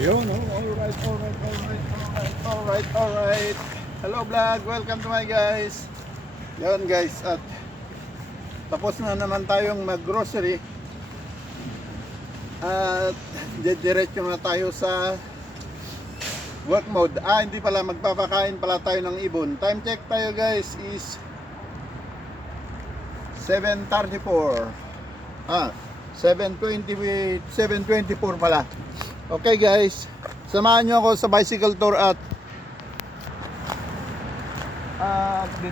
Yun, oh, alright. Hello vlog, welcome to my guys. Yun guys, at tapos na naman tayong mag-grocery. At diretso na tayo sa work mode. Hindi pala, magpapakain pala tayo ng ibon. Time check tayo guys is 7:34. 7:24 pala. Okay guys, samahan nyo ako sa bicycle tour at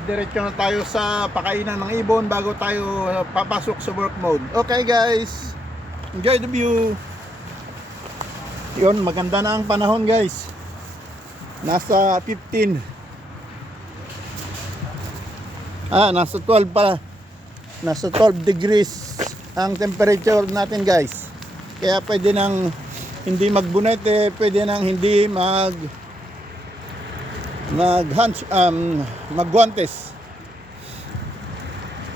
diretso na tayo sa pakainan ng ibon bago tayo papasok sa work mode. Okay guys, enjoy the view. Yun, maganda na ang panahon guys. Nasa 15. Nasa 12 pala. Nasa 12 degrees ang temperature natin guys. Kaya pwede nang hindi magbunete, pwede nang hindi magguantes.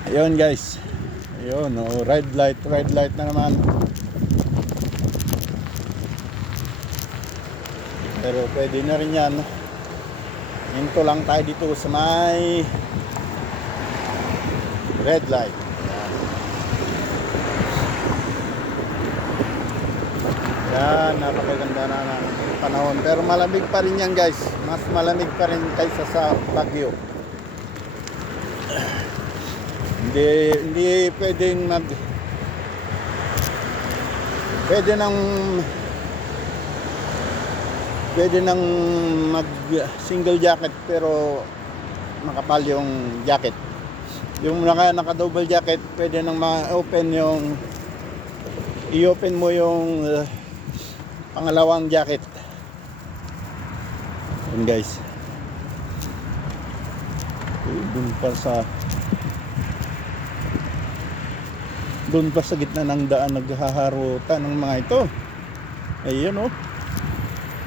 Ayun guys. Ayun, red light na naman. Pero pwede na rin yan. Hinto lang tayo dito sa may red light. Yan, napakaganda na ng panahon. Pero malamig pa rin yan guys. Mas malamig pa rin kaysa sa Baguio. Hindi pwedeng pwede nang mag single jacket pero makapal yung jacket. Yung naka double jacket, pwede nang i-open mo yung pangalawang jacket. Yun guys. Doon pa sa gitna ng daan naghaharutan ng mga ito. Ayun oh.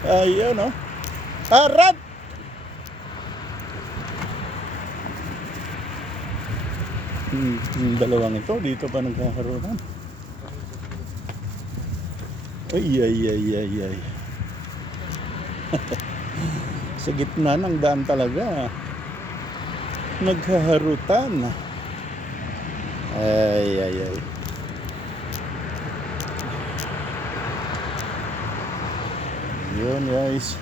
Ayun oh. Harap! Yung dalawang ito dito pa naghaharutan. Ay. Sa gitna ng daan talaga naghaharutan. Ay. Yun guys.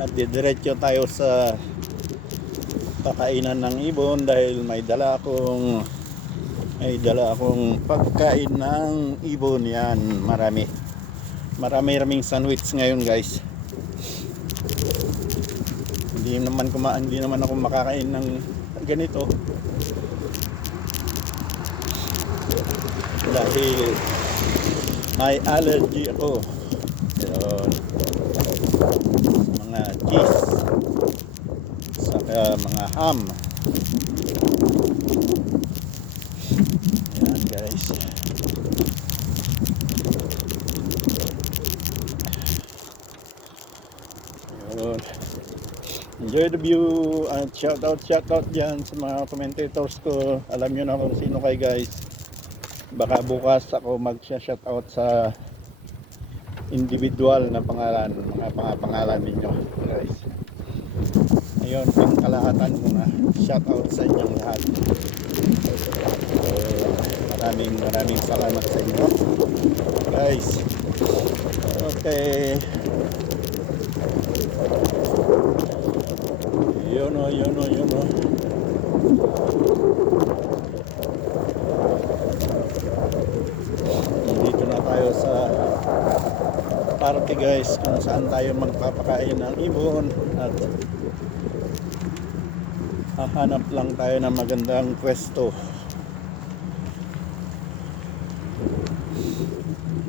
At diretso tayo sa pakainan ng ibon dahil may dala akong pagkain ng ibon. Yan, maraming sandwich ngayon guys. Hindi naman ako makakain ng ganito dahil may allergy ako. Yun, mga cheese saka mga ham. Yan guys. Yun. Enjoy the view at shout out dyan sa mga commentators ko. Alam nyo na kung sino kayo guys. Baka bukas ako mag-shout out sa individual na pangalan, mga pangalan ninyo guys. Ngayon, pangkalahatan ko na shout out sa inyong lahat. So, maraming salamat sa inyo guys. Okay. Yun o. Dito na tayo sa party guys, kung saan tayo magpapakain ng ibon at hahanap lang tayo ng magandang pwesto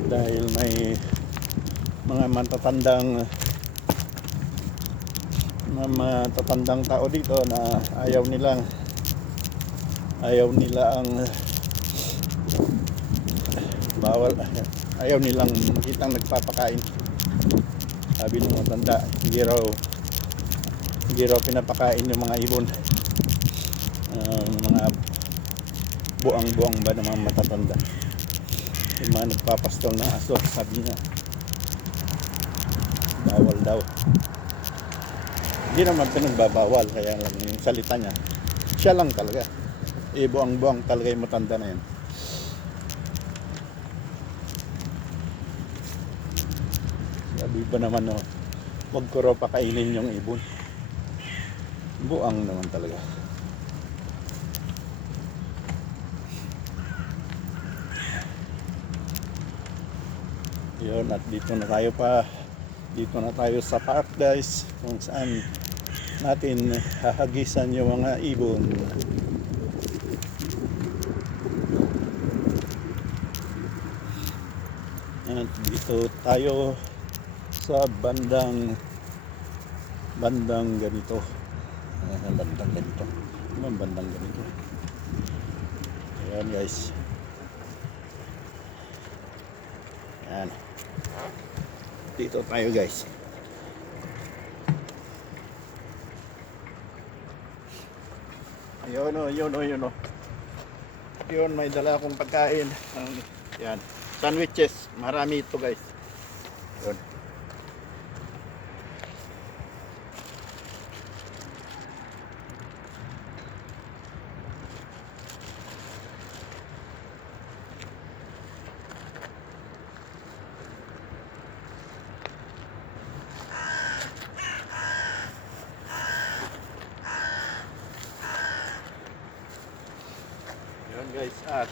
dahil may mga matatandang tao dito na ayaw nila ayaw nilang makitang nagpapakain. Sabi ng matanda, hindi raw pinapakain yung mga ibon. mga buang-buang ba ng mga matatanda, yung mga nagpapastol ng aso, sabi niya bawal daw. Hindi naman pinagbabawal, kaya lang yung salita niya, siya lang talaga buang-buang talaga yung matanda na yun. Sabi ba naman, no, wag ko raw pakainin yung ibon. Buang naman talaga. Yun, at dito na tayo sa park, guys, kung saan natin hahagisan yung mga ibon. At dito tayo sa bandang ganito. Bandang ganito. Bandang ganito. Ayan, guys. Ayan. Dito tayo, guys. Ayun o, yun. Yun, may dala akong pagkain. Yan. Sandwiches. Marami ito, guys. Yun. Yun, guys, at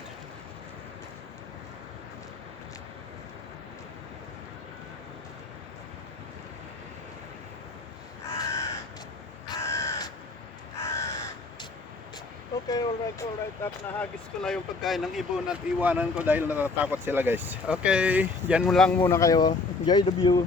okay, alright. At nahagis ko na yung pagkain ng ibon at iwanan ko dahil natatakot sila, guys. Okay, dyan mo lang muna kayo. Enjoy the view.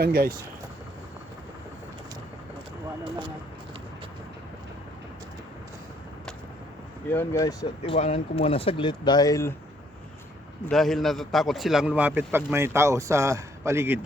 Yan, guys. Yun, guys, at iwanan ko muna saglit dahil natatakot silang lumapit pag may tao sa paligid.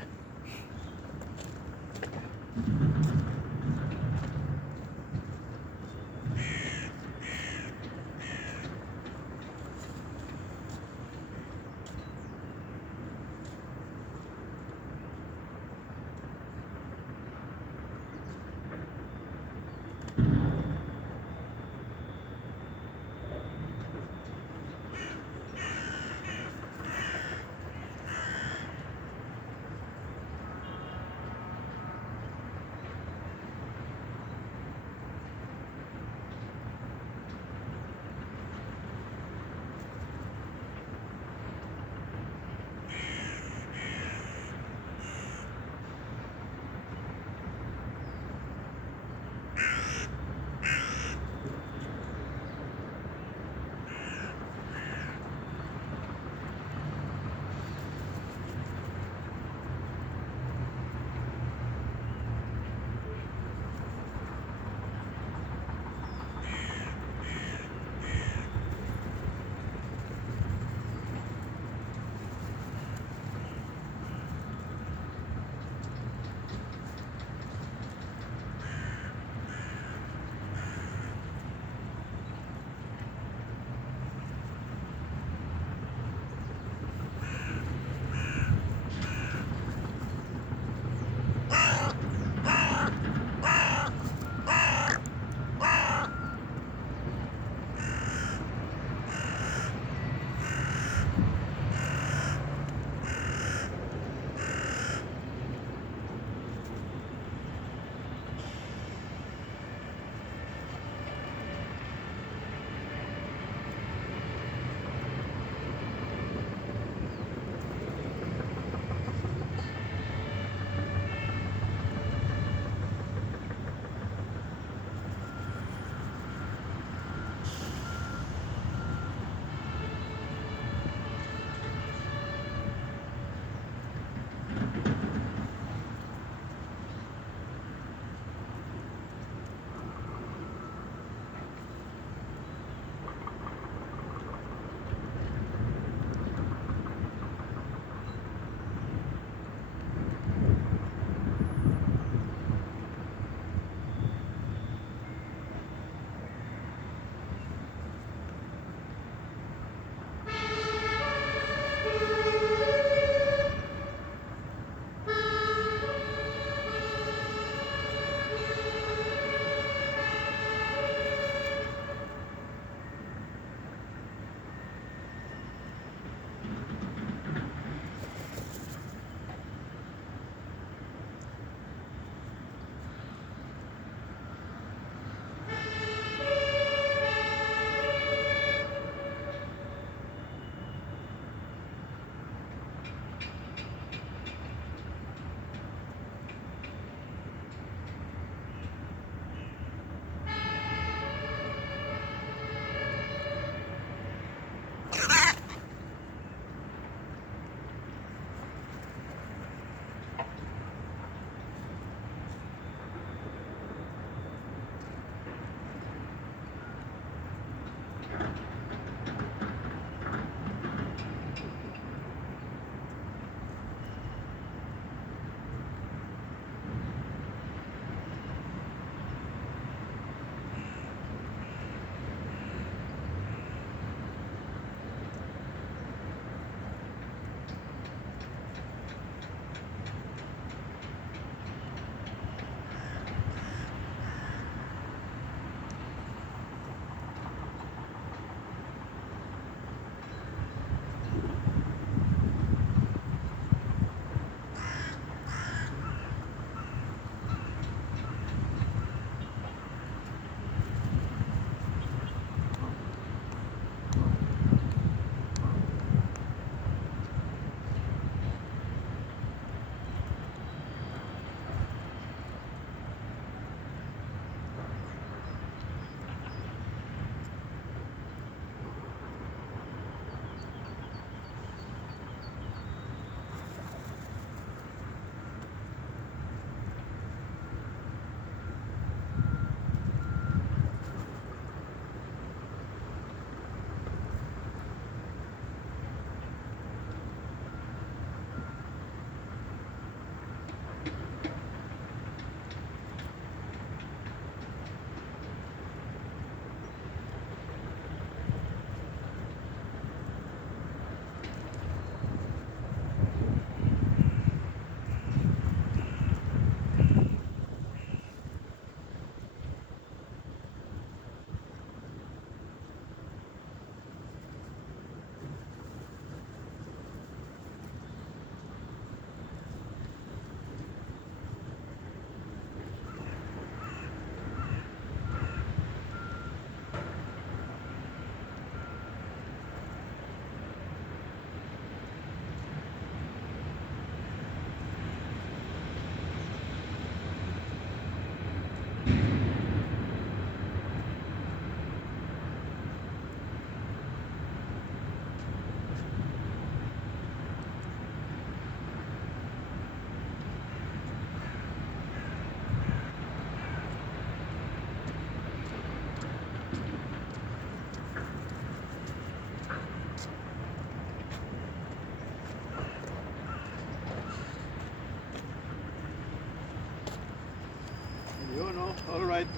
Yun, oh. Alright.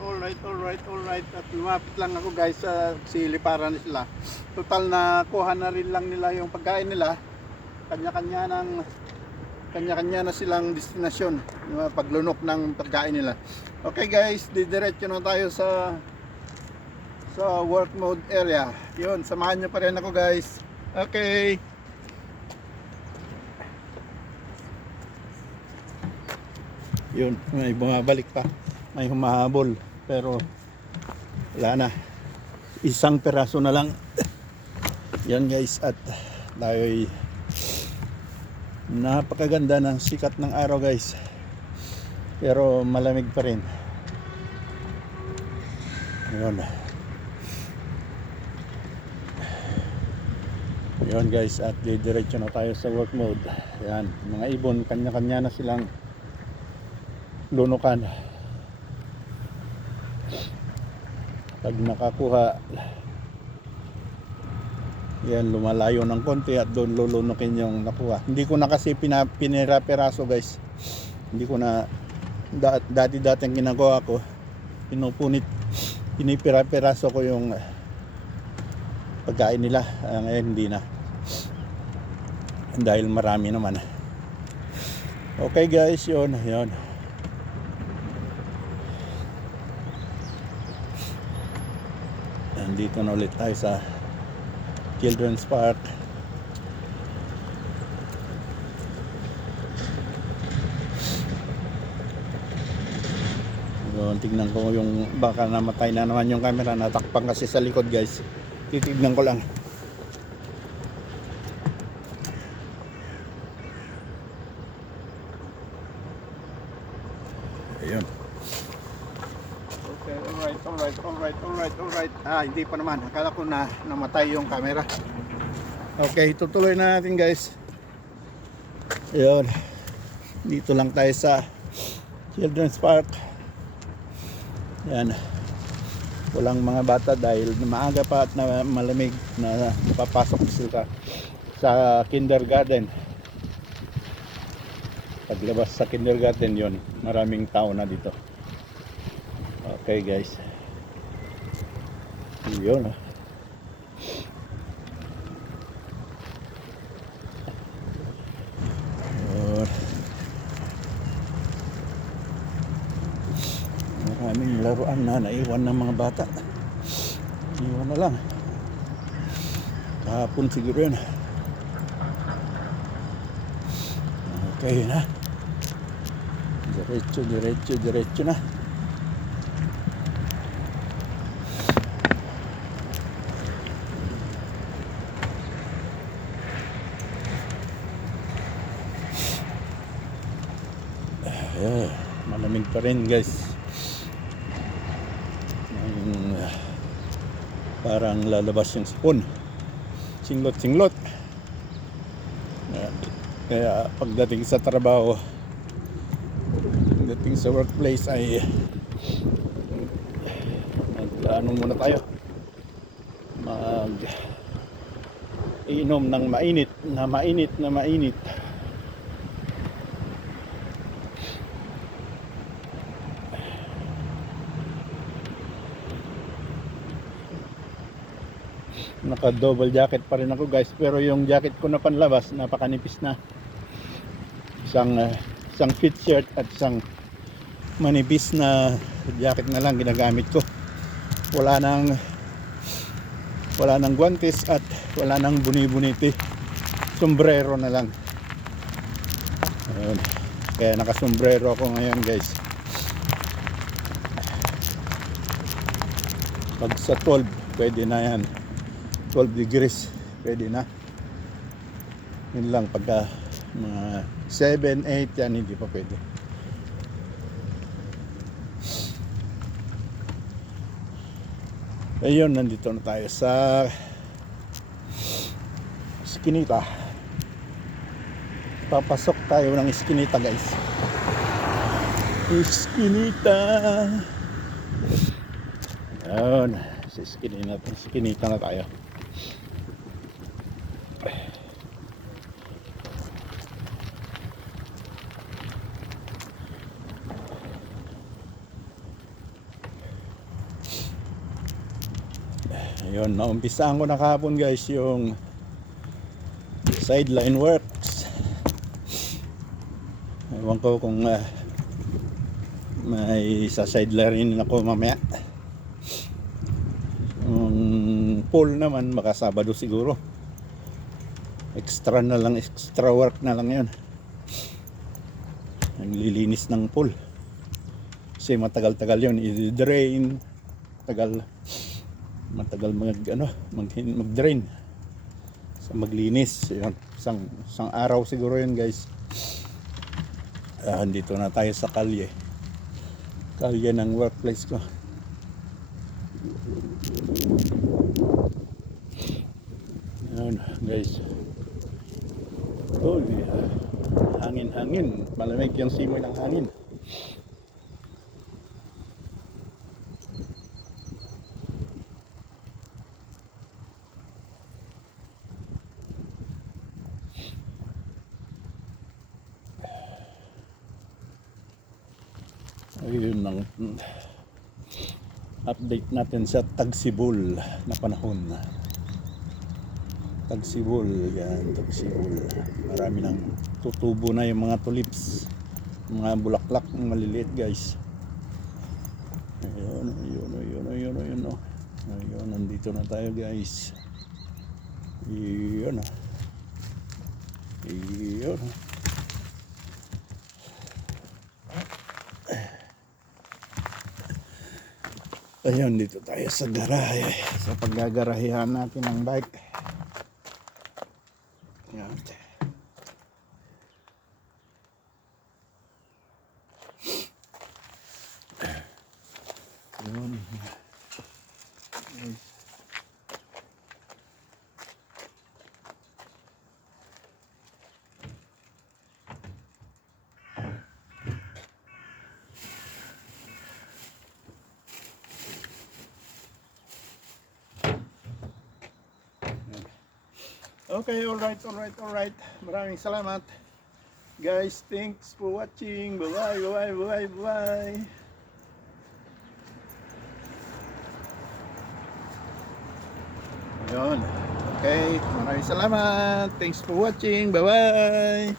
At lumapit lang ako guys sa siliparan nila. Total na kuha na rin lang nila yung pagkain nila. Kanya-kanya na silang destinasyon, yung mga paglunok ng pagkain nila. Okay guys, didiretso na tayo sa work mode area. Yun, samahan nyo pa rin ako guys. Okay. Yun, may bumabalik pa. May humahabol. Pero wala na. Isang peraso na lang. Yan guys, at tayo'y napakaganda ng sikat ng araw guys. Pero malamig pa rin. Yun. Yun guys, at didiretso na tayo sa work mode. Yan, mga ibon, kanya-kanya na silang lunukan. Pag nakakuha, yan, lumalayo ng konti at doon lulunukin yung nakuha. Hindi ko na kasi pinira-peraso guys. Hindi ko na, dati-dati ang ginagawa ko, pinipira-peraso ko yung pagkain nila. Ngayon hindi na, dahil marami naman. Okay guys, yun. Dito na ulit tayo sa Children's Park. Yun, tignan ko yung baka namatay na naman yung camera, natakpan kasi sa likod guys. Titignan ko lang. Ayun. Okay, alright. Hindi pa naman. Akala ko na namatay yung camera. Okay, tutuloy na natin guys. Ayun. Dito lang tayo sa Children's Park. Yan. Walang mga bata dahil maaga pa at na malamig na papasok sila sa kindergarten. Paglabas sa kindergarten yon, maraming tao na dito. Okay guys. Yun. Maraming laruan na naiwan ng mga bata. Iwan na lang. Kahapon siguro yun. Okay na. Diretso na. Malamig pa rin guys. Parang lalabas yung sipon. Singlot. Kaya pagdating sa trabaho, pagdating sa workplace ay ano muna tayo, inom ng mainit. Naka double jacket pa rin ako guys, pero yung jacket ko na panlabas napakanipis na. Isang fit shirt at isang manipis na jacket na lang ginagamit ko. Wala nang guantes at wala nang buni-buniti. Sombrero na lang. Ayun. Kaya nakasombrero ako ngayon guys. Pag sa 12 pwede na yan. 12 degrees pwede na. Yun lang, pagka mga 7, 8 yan hindi pa pwede. Ayun, nandito na tayo sa Eskinita. Papasok tayo ng Eskinita, guys. Eskinita. Ayun, sa Eskinita na tayo. Ayun, naumpisaan ko na kahapon, guys, yung sideline works. Ewan ko kung may sa sideline ako mamaya. Yung pool naman baka Sabado siguro. Extra work na lang yun. Naglilinis ng pool. Kasi matagal-tagal yun, i-drain. Matagal mag-drain. So maglinis, yun. Isang araw siguro yun, guys. Andito na tayo sa kalye ng workplace ko. Yun, guys. Oh, hangin, malamig yung simoy ng hangin. Ayun ang update natin sa Tagsibol na panahon. Tagsibol, yan, Tagsibol. Marami nang tutubo na yung mga tulips, mga bulaklak ng maliliit, guys. Ayun, oh. Ayun, nandito na tayo, guys. Ayun. Ayun, dito tayo sa garahe. Sa paggagarahehan natin ng bike. Yan. Ayun. Okay, alright. Maraming salamat. Guys, thanks for watching. Bye. Ayun. Okay, maraming salamat. Thanks for watching. Bye.